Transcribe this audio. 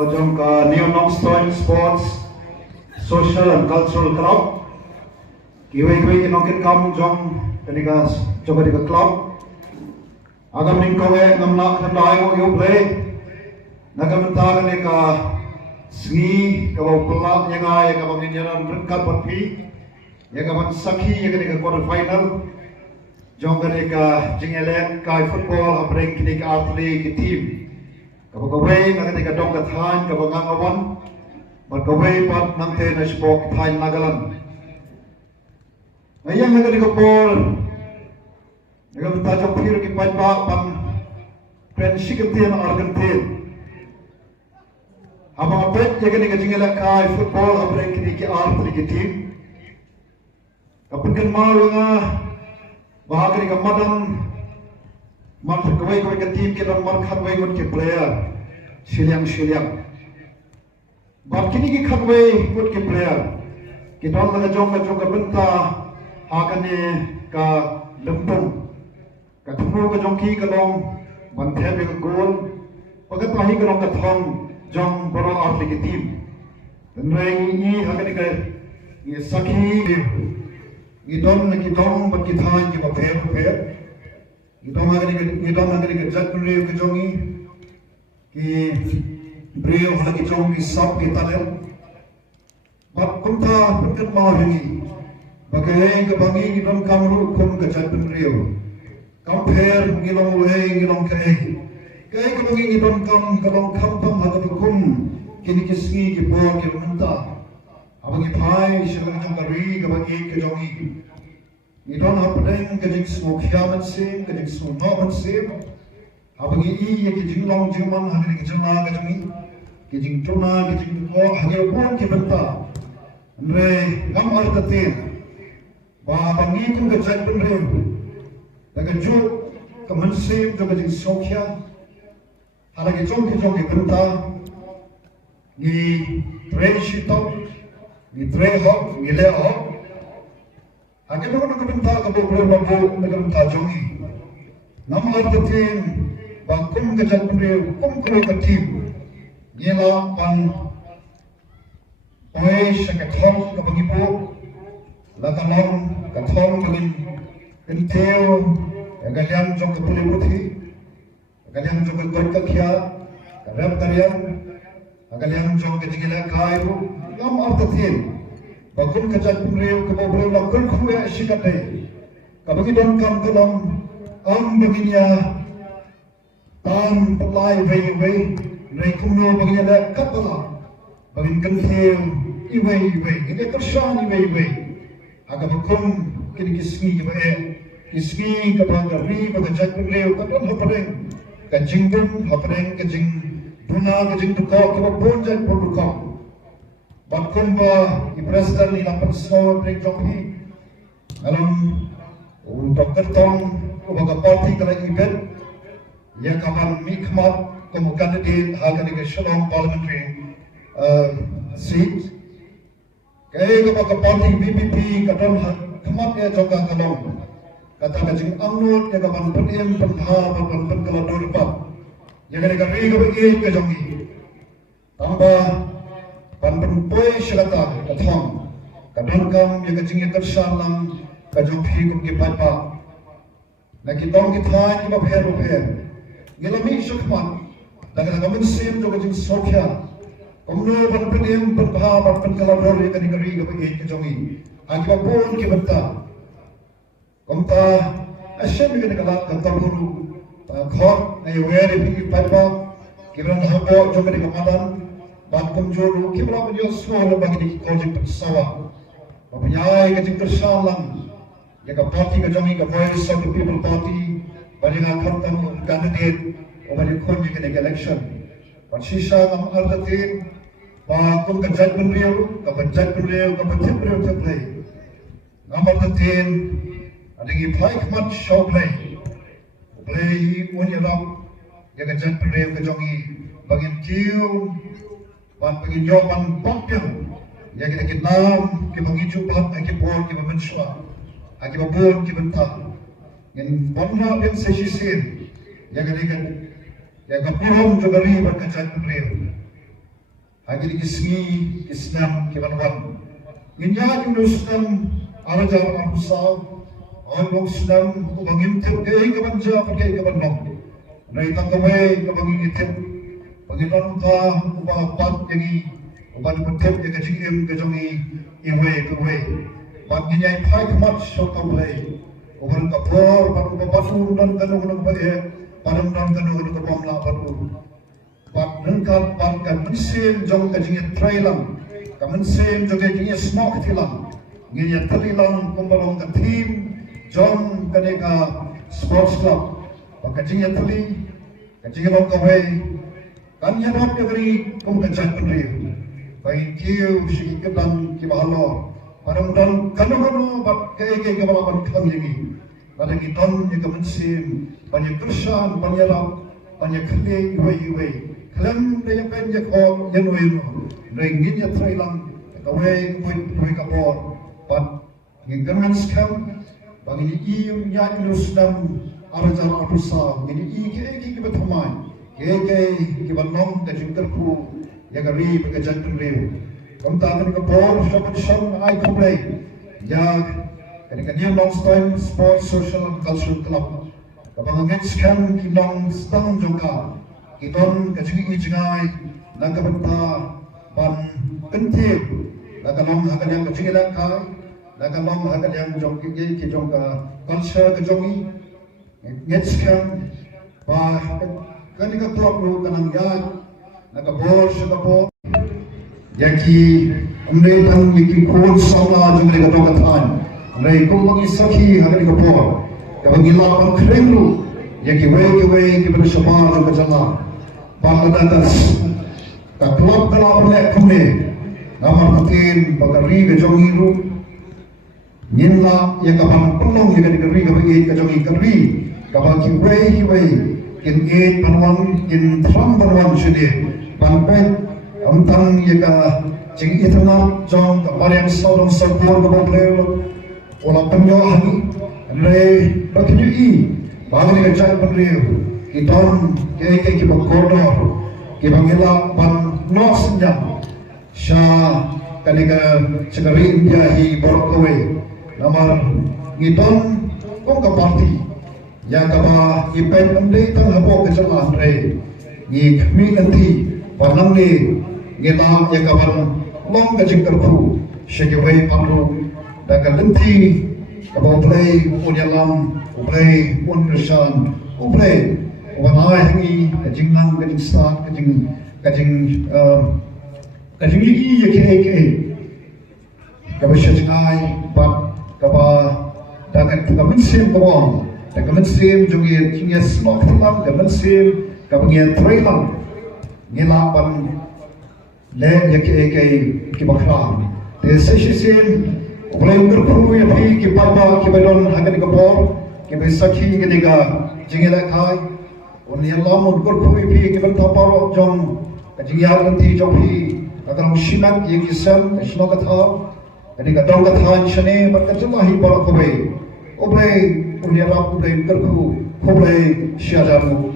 So jom ka New Nongstoin Sports Social and Cultural Club. Kiwi kinokin kam jom kaniga coba di club. Agam ning kowe namla ayo yo play. Nagam ta kaniga sgi kabaw pula nyanga ya kabaw ninjaran berkat patpi. Ya kabaw sakhi ya kaniga quarter final. Jom kaniga jingele kai football apreng kiniga atli team. Kapag-away, nakatika dong kathan, kapag-angawan, mag-away pat ng tennis po kathan nagalan. Ngayon, nakatika po, nagamitajong piro kipay pa pang friendship ng Argentine. Habang apet, yakin nagajingala kay football, apreng kiniki atli team. Kapag kanmaro nga, bahagi ni kamadang Mark kawai kawai ke team kita mark kawai ke player siliang. Bab kini ki kawai ke player kita laga jong ka benta hakane ka lempung ka thumu ka jong ki ka long banthe be goal pagat pahi ka long ka thong jong boro arli ke team reng ni hakane ka ni sakhi idon bat ki than ki ba phe Itong agak ni jat beliau kejongi, ki beliau lagi jongi sab kita le. Bab kumta berkat mau ini, bagai kebangi itong kamru kum kejat beliau. Compare ngilong wei ngilong kei, kei kebangi itong kam kalong kampam agak kum kini kisgi kibor kirmenta. Abangi pai silang jangkari kebangi kejongi. Idon hapdeng kejing semua kiamat sim, kejing semua noman sim. Abangi iya kejing long juman hanya kejing la kejing tuna kejing ko hanya pun kibenta. Andre ngam artatin. Ba abangi ku kejang penrem. Daga juk kemen sim to kejing sokya. Hala kejong kibenta. Ni tre shitop, ni tre hop, ni le hop. Hanya orang nak benta kabur babu nak benta jongi. Nama artitin bangkum kejat beliau kum kau ketim. Ialah pan oi sekathom kabangipu lakalong kathom dengan kenteo kalian jong kepulih putih kalian jong kerja karya kalian jong kejengela kayu nama artitin Bagum kejat beliau kebobol lakul kuya sikate. Kabagi don kam kolom am baginya tam pelai wei rei kumno baginya la kapala. Bagin kantheu iwei ini kersan iwei. Aga bakum kini kismi kismi kabanga ri bagajat beliau kadon hapreng kajingdun hapreng kajing buna kajing tukau kebobon jan produkau. Bakumba ipresdan ni lapan semua break joki alam untuk kertong ubaga parti kala event yang kawan mikmat como candidate akan di Shillong parliamentary seat kaya ubaga parti BBP kadang kemat ya joka kalong kata kajing angnut ya kawan peniem pentha kala dorpat yang kaya kaya ke joki tambah Panpun poi selata kathong kadang kam ya kajing ya kersalang kajopi kum ki papa na kitong kithan ki ba pher gelami sukman daga kamen sim jo kajing sokya komno panpenem panha pan kalabor ya kani kari ga pagi ke jongi agi ba pon ki bata komta ashem ni kala kantaburu khot na were bi papa kibran habo jo kani kamadan Bangkum jodoh, kita punya semua bagi projek bersama. Mempunyai kejeng tersalang, jika parti kejangi ke voice of the people party, bagi ngakam tamu candidate, bagi kunci ke election. Persisa ngam ardatin, bangkum kejat beliau, kepenjat beliau, kepenjat beliau terplay. Ngam ardatin, ada ngiplay kemat show play, play unyarap, jika kejat beliau kejangi, bagi kiu. Wan penginjopan pokyang ya kita nam kita mengijupat kita bor kita mensua kita bor kita bentak in bonra yang sesisin ya kita ya kapurom jogari berkacat beliau Agil kisngi kisnam kibanwan. Nginya yung senam arajar arusal. Ang senam ubangin tip kay kabanja kay kabanong. Ray tanggawe kabangin tip. Panginoon ka upapat yangi upan putip yang kajim kajongi iwe. Pat nginya pai kamat shokaway. Upan kapor pat upapatu dan kanong bae. Padam dan kanong kapamla patu. Pat nengkat pat kan mensim jong kajing trailang. Kamensim jong kajing smoke tilang. Nginya talilang kumbalong ka team jong kaneka sports club. Pakajing tali kajing kaway. Kanya dapat diberi kemudahan penerimaan. Baik kiu segi kedan kibahalo. Padam kanu bat kaya kebalapan kami ini. Pada kita ni kemensim banyak persan banyak lap banyak kali iwe. Kelam dia banyak orang yang weno. Ringin ya trailang kawai kawai kapor. Pat ngigangan skam bagi iu nyak lusdam arajar arusa. Ini iki kebetamai. Kaya kibanong kajing terku yang kari bekerja penriu. Kamu tak akan kepor dapat song ay kumplay. Ya, ketika dia long time sports social and cultural club. Kapag ngetskan kinong stang juga, kiton kajing ijngai nagkabenta pan kentip. Nakalong hakan yang kajing ilangkai, nakalong hakan yang jongki kijong ka culture kajongi. Ngetskan pa kanika klub lu kanang yan nakabor sa kapo yaki umday tang yaki kod sama jung ni kato katan umday kung mangisaki hakan kapo kapag ilapang kreng lu yaki way kipag syamar jung kajala pangadatas ka klub kalapang lek kumne namar patin pagkari kajong iru nyinla yakapang pelong yakadikari kapag kajong ikari kapag kiway in 8 panwan in 3 panwan sudi panpet amtang yaka jing itna jong varian saudong sabor ko pleo wala panyo hani re baknyu I bagni ka jang panreo kiton ke ki bakodo ki bangila pan no senjam sha kanika chagari india hi borkowe namar ngiton kong ka party yang kapa ipen amde tang hapo kejalan re ni kami nanti panang ni ngita yang kapan long kajing terku sejagai pamru dan nanti kapa play unyalam play unresan play wanai hangi kajing nang kajing start kajing lagi ya kapa sejagai pat kapa dan kapa mesin kawang dan kemensim juga kini semua kelam kemensim kemudian trailang ngelapan le yaki kibakram de sesisin boleh berperu ya pi kibaba kibadon hagan kapor kibisaki ketika jingela kai unialam berperu pi kibantaparo jong kajingyar nanti jopi agar musyimak yakisam isma kata ketika dong kata shane berkajalahi para kobe oblay unialam oblay berku oblay syajamu